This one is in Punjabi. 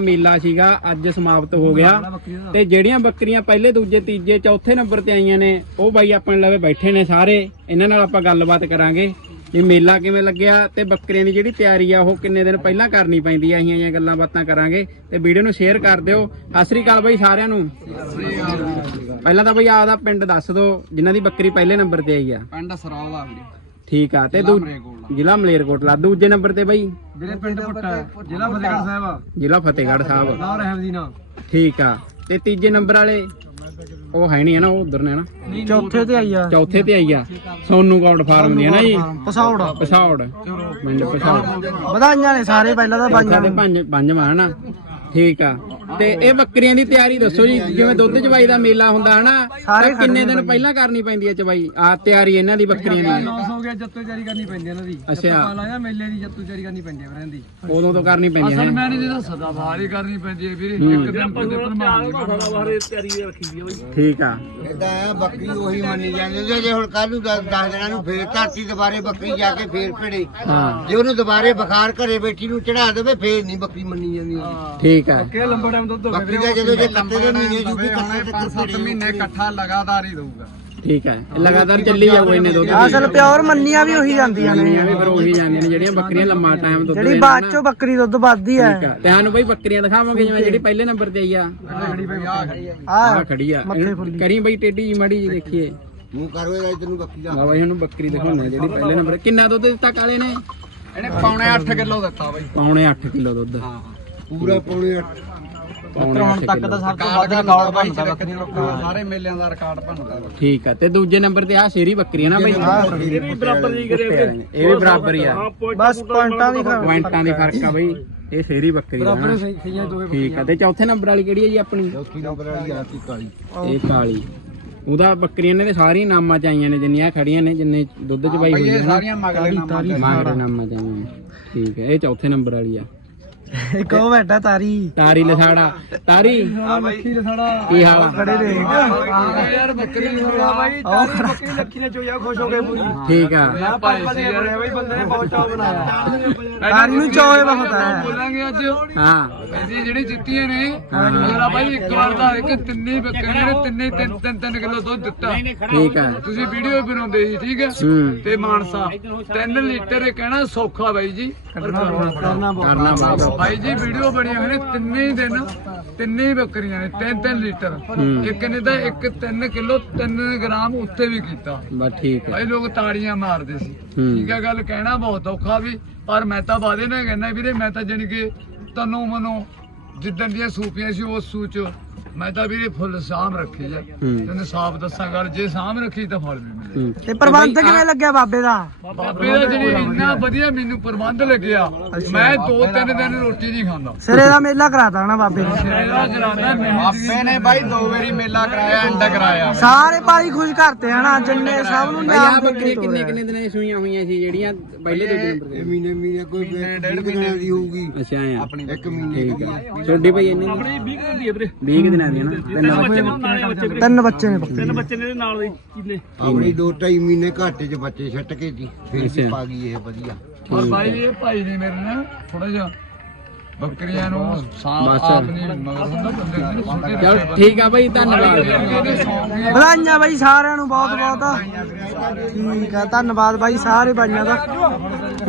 ਮੇਲਾ ਸੀਗਾ ਅੱਜ ਸਮਾਪਤ ਹੋ ਗਿਆ ਤੇ ਜਿਹੜੀਆਂ ਬੱਕਰੀਆਂ ਪਹਿਲੇ ਦੂਜੇ ਤੀਜੇ ਚੌਥੇ ਨੰਬਰ ਤੇ ਆਈਆਂ ਨੇ ਉਹ ਬਾਈ ਆਪਣੇ ਲਵੇ ਬੈਠੇ ਨੇ ਸਾਰੇ ਇਹਨਾਂ ਨਾਲ ਆਪਾਂ ਗੱਲਬਾਤ ਕਰਾਂਗੇ ਇਹ ਮੇਲਾ ਕਿਵੇਂ ਲੱਗਿਆ ਤੇ ਬੱਕਰੀਆਂ ਦੀ ਜਿਹੜੀ ਤਿਆਰੀ ਆ ਉਹ ਕਿੰਨੇ ਦਿਨ ਪਹਿਲਾਂ ਕਰਨੀ ਪੈਂਦੀ ਆ ਅਸੀਂ ਇਹ ਗੱਲਾਂ ਬਾਤਾਂ ਕਰਾਂਗੇ ਤੇ ਵੀਡੀਓ ਨੂੰ ਸ਼ੇਅਰ ਕਰ ਦਿਓ ਸਤਿ ਸ੍ਰੀ ਅਕਾਲ ਬਾਈ ਸਾਰਿਆਂ ਨੂੰ ਪਹਿਲਾਂ ਤਾਂ ਬਾਈ ਆਪਦਾ ਪਿੰਡ ਦੱਸ ਦਿਓ ਜਿਨ੍ਹਾਂ ਦੀ ਬੱਕਰੀ ਪਹਿਲੇ ਨੰਬਰ ਤੇ ਆਈ ਆ ਪਿੰਡ ਸਰੌਲ ਦਾ ਵੀਰੇ ਠੀਕ ਆ ਤੇ ਜ਼ਿਲ੍ਹਾ ਮਲੇਰਕੋਟ ਲਾ ਦੂਜੇ ਨੰਬਰ ਤੇ ਬਾਈ ਜਿਹੜੇ ਪਿੰਡ ਪੁੱਟਾ ਜ਼ਿਲ੍ਹਾ ਫਤਿਹਗੜ੍ਹ ਸਾਹਿਬ ਜ਼ਿਲ੍ਹਾ ਫਤਿਹਗੜ੍ਹ ਸਾਹਿਬ ਨਾ ਰਹਿਮ ਜੀ ਨਾ ਠੀਕ ਆ ਤੇ ਤੀਜੇ ਨੰਬਰ ਵਾਲੇ ਉਹ ਹੈ ਨਹੀਂ ਹੈ ਨਾ ਉਧਰ ਨੇ ਨਾ ਚੌਥੇ ਤੇ ਆਈ ਆ ਚੌਥੇ ਤੇ ਆਈ ਆ ਸੋਨੂ ਕਾਉਂਟ ਫਾਰਮ ਦੀ ਹੈ ਨਾ ਜੀ ਪਸਾਉੜ ਪਸਾਉੜ ਮਿੰਡ ਪਸਾਉੜ ਵਧਾਈਆਂ ਨੇ ਸਾਰੇ ਪਹਿਲਾਂ ਤਾਂ ਪੰਜ ਪੰਜ ਪੰਜਵਾਂ ਹੈ ਠੀਕ ਆ ਤੇ ਇਹ ਬੱਕਰੀਆਂ ਦੀ ਤਿਆਰੀ ਦੱਸੋ ਜੀ ਜਿਵੇਂ ਦੁੱਧ ਚਵਾਈ ਦਾ ਮੇਲਾ ਹੁੰਦਾ ਹਨਾ ਕਿੰਨੇ ਦਿਨ ਪਹਿਲਾਂ ਕਰਨੀ ਪੈਂਦੀ ਹੈ ਚਵਾਈ ਆ ਤਿਆਰੀ ਇਹਨਾਂ ਦੀ ਬੱਕਰੀਆਂ ਦੀ 900 ਗਿਆ ਜੱਤੂ ਕਰਨੀ ਪੈਂਦੀ ਹੈ ਇਹਨਾਂ ਦੀ ਅੱਛਾ ਮਾਲਾ ਜਾਂ ਮੇਲੇ ਦੀ ਜੱਤੂ ਕਰਨੀ ਪੈਂਦੀ ਹੈ ਵਰਿਆਂ ਦੀ ਉਦੋਂ ਤੋਂ ਕਰਨੀ ਪੈਂਦੀ ਹੈ ਅਸਲ ਮੈਂ ਨਹੀਂ ਦੱਸਦਾ ਬਾਹਰ ਹੀ ਕਰਨੀ ਪੈਂਦੀ ਹੈ ਵੀਰੇ ਇੱਕ ਦਿਨ ਪਹਿਲਾਂ ਬਾਹਰ ਤਿਆਰੀ ਰੱਖੀ ਦੀ ਹੈ ਠੀਕ ਆ ਇਦਾਂ ਆ ਬੱਕਰੀ ਉਹੀ ਮੰਨੀ ਜਾਂਦੀ ਜੇ ਹੁਣ ਕੱਲ ਨੂੰ 10 ਦਿਨਾਂ ਨੂੰ ਫੇਰ ਧਰਤੀ ਦੁਬਾਰੇ ਬੱਕਰੀ ਜਾ ਕੇ ਫੇਰ ਭੇੜੇ ਜੇ ਉਹਨੂੰ ਦੁਬਾਰੇ ਬੁਖਾਰ ਘਰੇ ਬੈਠੀ ਨੂੰ ਚੜਾ ਦੇਵੇ ਫੇਰ ਨਹੀਂ ਬੱਕਰੀ ਮੰਨੀ ਜਾਂਦੀ ਠੀਕ ਆ ਕੇ ਲੰਬੜਾ ਗਰਮ ਦੁੱਧ ਹੋਵੇ ਫਿਰ ਬੱਕਰੀ ਜਦੋਂ ਜੇ ਕੱਟੇ ਦੇ ਮਹੀਨੇ ਜੂ ਵੀ ਕਰਨਾ ਤੇ ਕੁੱਤੇ 7 ਮਹੀਨੇ ਇਕੱਠਾ ਲਗਾਤਾਰ ਹੀ ਦਊਗਾ ਠੀਕ ਹੈ ਲਗਾਤਾਰ ਚੱਲੀ ਜਾਊ ਇਹਨੇ ਦੁੱਧ ਅਸਲ ਪਿਓਰ ਮੰਨੀਆਂ ਵੀ ਉਹੀ ਜਾਂਦੀਆਂ ਨੇ ਇਹ ਫਿਰ ਉਹੀ ਜਾਂਦੀਆਂ ਨੇ ਜਿਹੜੀਆਂ ਬੱਕਰੀਆਂ ਲੰਮਾ ਟਾਈਮ ਦੁੱਧ ਦਿੰਦੀਆਂ ਜਿਹੜੀ ਬਾਅਦ ਚੋਂ ਬੱਕਰੀ ਦੁੱਧ ਵੱਧਦੀ ਹੈ ਠੀਕ ਹੈ ਤੁਹਾਨੂੰ ਬਈ ਬੱਕਰੀਆਂ ਦਿਖਾਵਾਂਗੇ ਜਿਵੇਂ ਜਿਹੜੀ ਪਹਿਲੇ ਨੰਬਰ ਤੇ ਆਈ ਆ ਆ ਖੜੀ ਆ ਕਰੀ ਬਈ ਟੇਡੀ ਜੀ ਮਾੜੀ ਜੀ ਦੇਖੀਏ ਮੂੰਹ ਕਰੋ ਜਾਈ ਤੈਨੂੰ ਬੱਕਰੀ ਦਾ ਆ ਬਾਈ ਇਹਨੂੰ ਬੱਕਰੀ ਦਿਖਾਉਣਾ ਜਿਹੜੀ ਪਹਿਲੇ ਨੰਬਰ ਕਿੰਨਾ ਦੁੱਧ ਦਿੱਤਾ ਕਾਲੇ ਨੇ ਇਹਨੇ ਪੌਣੇ 8 ਕਿਲੋ ਦਿੱਤਾ ਬਾਈ ਪੌਣੇ 8 ਕਿਲੋ ਦੁੱਧ ਹਾਂ ਪੂਰਾ ਪੌਣੇ 8 ਹੁਣ ਤੱਕ ਦਾ ਸਭ ਤੋਂ ਵੱਧ ਰਿਕਾਰਡ ਬਣਦਾ ਬੱਕਰੀ ਲੋਕਾਂ ਦਾ ਸਾਰੇ ਮੇਲਿਆਂ ਦਾ ਰਿਕਾਰਡ ਬਣਦਾ ਠੀਕ ਹੈ ਤੇ ਦੂਜੇ ਨੰਬਰ ਤੇ ਆ ਸ਼ੇਰੀ ਬੱਕਰੀ ਨਾ ਬਈ ਇਹ ਬਰਾਬਰ ਹੀ ਇਹ ਵੀ ਬਰਾਬਰ ਹੀ ਆ ਬਸ ਪੁਆਇੰਟਾਂ ਦੀ ਫਰਕ ਆ ਬਈ ਇਹ ਸ਼ੇਰੀ ਬੱਕਰੀ ਬਰਾਬਰ ਸਹੀ ਸਹੀ ਦੋਵੇਂ ਠੀਕ ਹੈ ਤੇ ਚੌਥੇ ਨੰਬਰ ਵਾਲੀ ਕਿਹੜੀ ਹੈ ਜੀ ਆਪਣੀ ਚੌਥੀ ਨੰਬਰ ਵਾਲੀ ਆ ਕੀ ਕਾਲੀ ਇਹ ਕਾਲੀ ਉਹਦਾ ਬੱਕਰੀ ਇਹਨੇ ਦੇ ਨਾਮਾਂ ਚ ਆਈਆਂ ਨੇ ਜਿੰਨੀਆਂ ਖੜੀਆਂ ਨੇ ਜਿੰਨੇ ਦੁੱਧ ਚ ਪਾਈ ਸਾਰੀਆਂ ਮਗਲੇ ਨਾਮਾਂ ਮਗਲੇ ਨਾਮਾਂ ਚ ਆਈਆਂ ਠੀਕ ਹੈ ਇਹ ਚੌਥੇ ਨੰਬਰ ਵਾਲੀ ਆ ਕੋ ਬੈਠਾ ਤਾਰੀ ਤਾਰੀ ਲਸਾੜਾ ਤਾਰੀ ਆ ਬਾਈ ਲੱਖੀ ਲਸਾੜਾ ਕੀ ਹਾਲ ਖੜੇ ਰਹੇ ਯਾਰ ਬੱਕਰੀ ਨੂੰ ਹੋਇਆ ਬਾਈ ਤਾਰੀ ਬੱਕਰੀ ਲੱਖੀ ਨੇ ਚੋਇਆ ਖੁਸ਼ ਹੋ ਗਏ ਪੂਰੀ ਠੀਕ ਆ ਮੈਂ ਪਾਇ ਸੀ ਯਾਰ ਬਾਈ ਬੰਦੇ ਨੇ ਬਹੁਤ ਚਾਹ ਬਣਾਇਆ ਤਾਰੀ ਨੂੰ ਚੋਏ ਬਹੁਤ ਆ ਬੋਲਾਂਗੇ ਅੱਜ ਹਾਂ ਜੀ ਜਿਹੜੀ ਜਿੱਤੀਆਂ ਨੇ ਮੇਰਾ ਬਾਈ ਇੱਕ ਵਾਰ ਦਾ ਇੱਕ ਤਿੰਨੇ ਬੱਕਰੀ ਨੇ ਤਿੰਨੇ ਤਿੰਨ ਤਿੰਨ ਤਿੰਨ ਕਿਲੋ ਦੁੱਧ ਦਿੱਤਾ ਠੀਕ ਆ ਤੁਸੀਂ ਵੀਡੀਓ ਬਣਾਉਂਦੇ ਸੀ ਠੀਕ ਹੈ ਤੇ ਮਾਨਸਾ 3 ਲੀਟਰ ਇਹ ਕਹਿਣਾ ਸੌਖਾ ਬਾਈ ਜੀ ਕਰਨਾ ਕਰਨਾ ਬਹੁਤ ਕਰਨਾ ਬਹੁਤ ਭਾਈ ਜੀ ਵੀਡੀਓ ਬਣੀਆਂ ਨੇ ਤਿੰਨੇ ਦਿਨ ਤਿੰਨੇ ਬੱਕਰੀਆਂ ਨੇ 3-3 ਲੀਟਰ ਇੱਕ ਨੇ ਤਾਂ ਇੱਕ 3 ਕਿਲੋ 3 ਗ੍ਰਾਮ ਉੱਤੇ ਵੀ ਕੀਤਾ ਬਾ ਠੀਕ ਹੈ ਭਾਈ ਲੋਕ ਤਾੜੀਆਂ ਮਾਰਦੇ ਸੀ ਠੀਕ ਹੈ ਗੱਲ ਕਹਿਣਾ ਬਹੁਤ ਔਖਾ ਵੀ ਪਰ ਮੈਂ ਤਾਂ ਬਾਦੇ ਨਾਲ ਕਹਿੰਦਾ ਵੀਰੇ ਮੈਂ ਤਾਂ ਜਣ ਕੇ ਤਨੋਂ ਮਨੋਂ ਜਿੱਦਣ ਦੀਆਂ ਸੂਪੀਆਂ ਸੀ ਉਹ ਸੂਚ ਮੈਂ ਤਾਂ ਵੀਰੇ ਫੁੱਲ ਸਾਮ ਰੱਖੀ ਜੇ ਤੈਨੂੰ ਸਾਫ ਦੱਸਾਂਗਾ ਜੇ ਸਾਮ ਰੱਖੀ ਤਾਂ ਫੁੱਲ ਵੀ ਮਿਲੇ ਤੇ ਪ੍ਰਬੰਧ ਕਿਵੇਂ ਲੱਗਿਆ ਬਾਬੇ ਦਾ ਬਾਬੇ ਦਾ ਜਿਹੜੀ ਇੰਨਾ ਵਧੀਆ ਮੈਨੂੰ ਪ੍ਰਬੰਧ ਲੱਗਿਆ ਮੈਂ ਦੋ ਤਿੰਨ ਦਿਨ ਰੋਟੀ ਨਹੀਂ ਖਾਂਦਾ ਸਿਰੇ ਦਾ ਮੇਲਾ ਕਰਾਤਾ ਨਾ ਬਾਬੇ ਨੇ ਮੇਲਾ ਕਰਾਤਾ ਬਾਬੇ ਨੇ ਬਾਈ ਦੋ ਵਾਰੀ ਮੇਲਾ ਕਰਾਇਆ ਅੰਡਾ ਕਰਾਇਆ ਸਾਰੇ ਪਾਰੀ ਖੁਸ਼ ਕਰਤੇ ਹਨਾ ਜਿੰਨੇ ਸਭ ਨੂੰ ਨਾਮ ਬਾਬੇ ਕਿੰਨੇ ਕਿੰਨੇ ਦਿਨਾਂ ਦੀ ਸੂਈਆਂ ਹੋਈਆਂ ਸੀ ਜਿਹੜੀਆਂ ਪਹਿਲੇ ਦੋ ਦਿਨ ਮਹੀਨੇ ਮਹੀਨੇ ਕੋਈ ਡੇਢ ਮਹੀਨੇ ਦੀ ਹੋਊਗੀ ਅੱਛਾ ਆਪਣੀ ਇੱਕ ਮਹੀਨੇ ਦੀ ਛੋਡੀ ਭਾਈ ਇੰਨੀ ਆਪਣੀ 20 ਦਿਨ ਦੀ ਹੈ ਵੀਰੇ 20 ਦਿਨ ਤਿੰਨ ਬੱਚੇ ਨੇ ਤਿੰਨ ਬੱਚੇ ਨੇ ਨਾਲ ਕਿੰਨੇ ਆਪਣੀ ਦੋ ਟਾਈ ਮਹੀਨੇ ਘਾਟੇ ਚ ਬੱਚੇ ਛੱਟ ਕੇ ਜੀ ਫੇਰ ਪਾ ਗਈ ਇਹ ਵਧੀਆ ਭਾਈ ਇਹ ਭਾਈ ਜੀ ਮੇਰੇ ਨਾ ਥੋੜਾ ਜਿਹਾ ਬੱਕਰੀਆਂ ਨੂੰ ਸਾਫ ਆਪਣੀ ਮਗਰ ਹੁੰਦਾ ਠੀਕ ਆ ਭਾਈ ਧੰਨਵਾਦ ਬਲਾਈਆਂ ਭਾਈ ਸਾਰਿਆਂ ਨੂੰ ਬਹੁਤ ਬਹੁਤ ਠੀਕ ਆ ਧੰਨਵਾਦ ਭਾਈ ਸਾਰੇ ਬਾਈਆਂ ਦਾ